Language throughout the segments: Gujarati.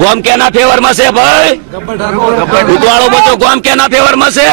ગોમ કેના ફેવર માં છે ભાઈ? ઉતવાળો બધો ગોમ કેના ફેવર માં છે?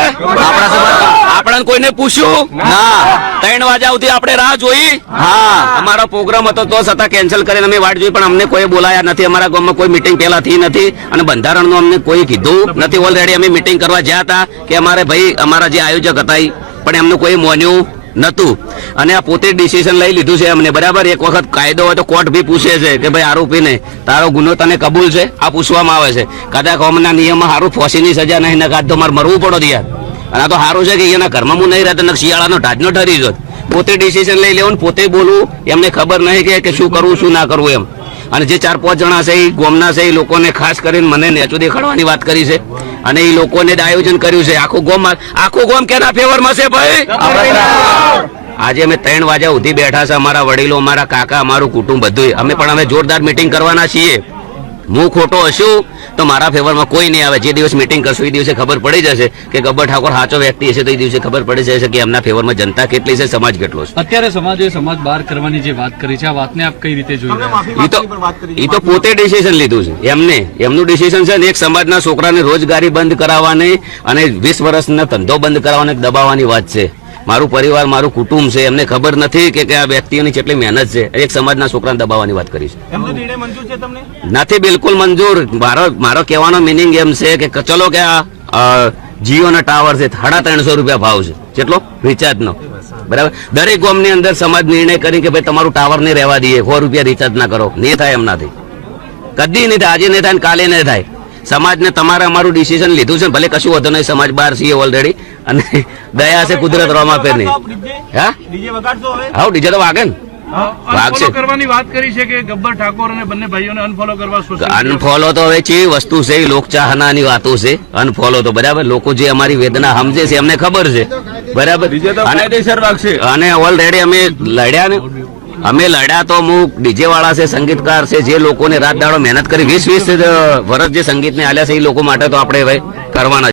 આપણે કોઈને પૂછ્યું ના. 3 વાગ્યા સુધી આપણે રાહ જોઈ. હા, અમારો પ્રોગ્રામ હતો તો છતાં કેન્સલ કરીને અમે વાટ જોઈ, પણ અમને કોઈ બોલાયા નથી. અમારા ગામમાં કોઈ મીટિંગ પેલા થઈ નથી અને બંધારણનું અમને કોઈ કીધું નથી. ઓલરેડી અમે મીટિંગ કરવા ગયા હતા કે અમારે ભાઈ અમારા જે આયોજક હતા પણ એમનું કોઈ માન્યું નતું અને આ પોતે ડિસિઝન લઈ લીધું છે એમને. બરાબર, એક વખત કાયદો હોય તો કોર્ટ બી પૂછે છે કે ભાઈ આરોપીને તારો ગુનો તને કબૂલ છે? આ પૂછવામાં આવે છે. કદાચ કોમના નિયમમાં સારું ફોસીની સજા નહીં નખાત તો મારે મરવું પડો યાર. અને આ તો સારું છે કે એના ઘરમાં હું નહીં રહેતો, શિયાળાનો ઢાજનો ઠરી જોત. પોતે ડિસિઝન લઈ લેવું, પોતે બોલવું, એમને ખબર નહીં કે શું કરવું શું ના કરવું એમ. અને જે 4-5 જણા છે એ ગોમના છે, એ લોકોને ખાસ કરીને મને નેચું દેખાડવાની વાત કરી છે અને એ લોકોને આયોજન કર્યું છે. આખું ગોમ કેના ફેવરમાં છે ભાઈ? આજે અમે 3 વાગ્યા સુધી બેઠા છે. અમારા વડીલો, અમારા કાકા, અમારું કુટુંબ બધું. અમે જોરદાર મીટિંગ કરવાના છીએ. હું ખોટો હશું તો મારા ફેવરમાં કોઈ નહીં આવે. જે દિવસ મીટિંગ કરશું એ દિવસે ખબર પડી જશે કે ગબ્બર ઠાકોર સાચો વ્યક્તિ હશે તો એ દિવસે ખબર પડી જશે કે એમના ફેવરમાં જનતા કેટલી છે, સમાજ કેટલો છે. અત્યારે સમાજે સમાજ બહાર કરવાની જે વાત કરી છે, આ વાતને આપ કઈ રીતે જોઈ રહ્યા છો? એ તો પોતે ડિસિઝન લીધું છે એમનું ડિસિઝન છે ને. એક સમાજના છોકરાને રોજગારી બંધ કરાવવાની અને 20 વર્ષનો ધંધો બંધ કરાવવાની દબાવવાની વાત છે. મારું પરિવાર, મારું કુટુંબ છે, એમને ખબર નથી કે આ વ્યક્તિઓની કેટલી મહેનત છે. એક સમાજના છોકરાને દબાવવાની વાત કરી છે. નથી બિલકુલ મંજૂર. મારો કહેવાનો મિનિંગ એમ છે કે ચલો કે આ જીઓના ટાવર છે 350 રૂપિયા ભાવ છે. કેટલો રિચાર્જનો? બરાબર, દરેક ગામની અંદર સમાજ નિર્ણય કરી કે ભાઈ તમારું ટાવર નહીં રહેવા દઈએ, 100 રૂપિયા રિચાર્જ ના કરો. નહીં થાય એમનાથી, કદી નહીં થાય. આજે નહીં થાય ને કાલે નહીં થાય. સમાજને તમારે અમારું ડિસિઝન લીધું છે, ભલે કશું વધુ નહીં. સમાજ બહાર છીએ ઓલરેડી અને દયા છે કુદરત રોમાં પે નહીં. હા, ડીજે તો વાગે ને, વાગશે. કરવાની વાત કરી છે કે ગબ્બર ઠાકોર અને બંને ભાઈઓને અનફોલો કરવા. અનફોલો તો હવે ચેવી વસ્તુ છે, લોકચાહનાની વાતો છે. અનફોલો તો બરાબર, લોકો જે અમારી વેદના સમજે છે એમને ખબર છે. બરાબર, અને ઓલરેડી અમે લડ્યા ને. અમે લડ્યા તો અમુક ડીજે વાળા છે, સંગીતકાર છે, જે લોકોને રાત દાડો મહેનત કરી 20-20 વર્ષ જે સંગીતને આલ્યા છે એ લોકો માટે તો આપણે હવે કરવાના.